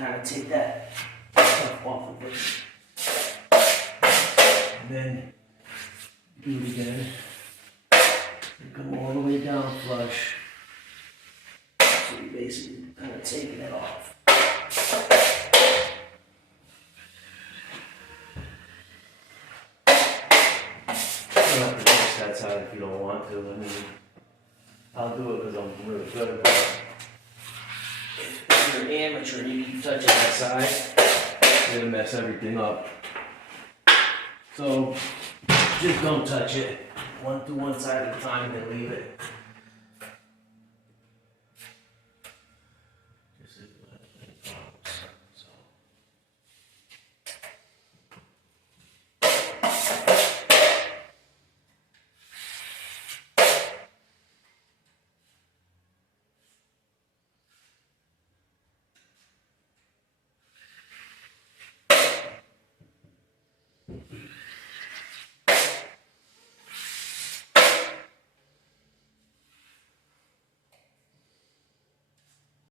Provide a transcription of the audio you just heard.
kind of take that stuff off of it. And then do it again. And come all the way down flush. So you're basically kind of taking it off. You don't have to fix that side if you don't want to. I mean, I'll do it because I'm really good at it. If you're an amateur and you keep touching that side, you're gonna mess everything up. So just don't touch it. Do one side at a time, then leave it. Just leave it without any problems. So.